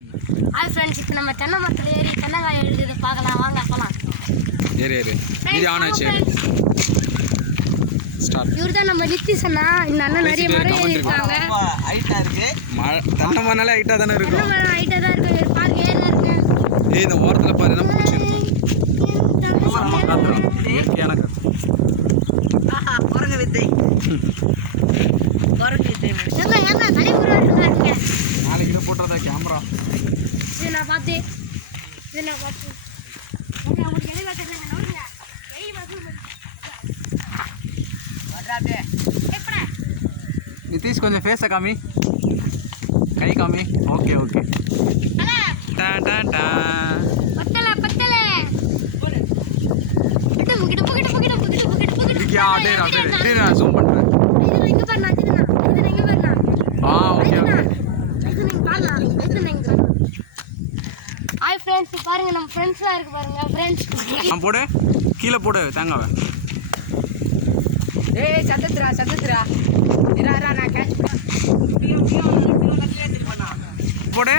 Hi friends இப்போ நம்ம தென்னை மரத்தில் ஏறி தென்னங்காய் எழுதுது பார்க்கலாம். வாங்க போகலாம் ஏறு ஏறு. இது ஆன் ஆச்சு. ஸ்டார்ட் இவர் தான் நம்ம நித்திஷ் அண்ணா இந்த அண்ணன் நிறைய மரம் ஏறி comment இருக்காங்க ரொம்ப ஹைட்டா இருக்கு. மழை தென்னை மரனாலே ஹைட்டாக தானே தென்னை இருக்கும் மரம் ஹைட்டாக தான் இருக்கு. பாருங்க ஏறா இருக்கு. ஏய் இந்த ஓரத்தில் பாரு என்ன பிடிச்சிருக்கு இயற்கையான காத்து. ஆஹா குரங்கு வித்தை. குரங்கு வித்தை. இது போட்டுறதா கேமரா இது நான் பார்த்து இது நான் பார்த்து ஏங்க, உங்களுக்கு எது. ஏய், வந்து வந்து. வர்றாப்பே எப்படா? நிதிஷ் கொஞ்சம் ஃபேஸை காமி கை காமி ஓகே ஓகே டான் டான் டான் பத்தல, பத்தல. கிட்ட, முக்கிட்ட, முக்கிட்ட, முக்கிட்ட, முக்கிட்ட, முக்கிட்ட, முக்கிட்ட. இதுக்கு அப்படியே அப்படியே நான் ஜூம் பண்ணுறேன் இதுல இங்க பாருண்ணா, இதுண்ணா. ஹாய் ஃப்ரெண்ட்ஸ் பாருங்க நம்ம ஃப்ரெண்ட்ஸ்லாம் இருக்கு பாருங்க ஃப்ரெண்ட்ஸ் ஆ போடு. கீழே போடு தேங்காவை. ஏய் சத்தத்துரா சத்தத்துரா இரா நான் கேட்ச் போடு.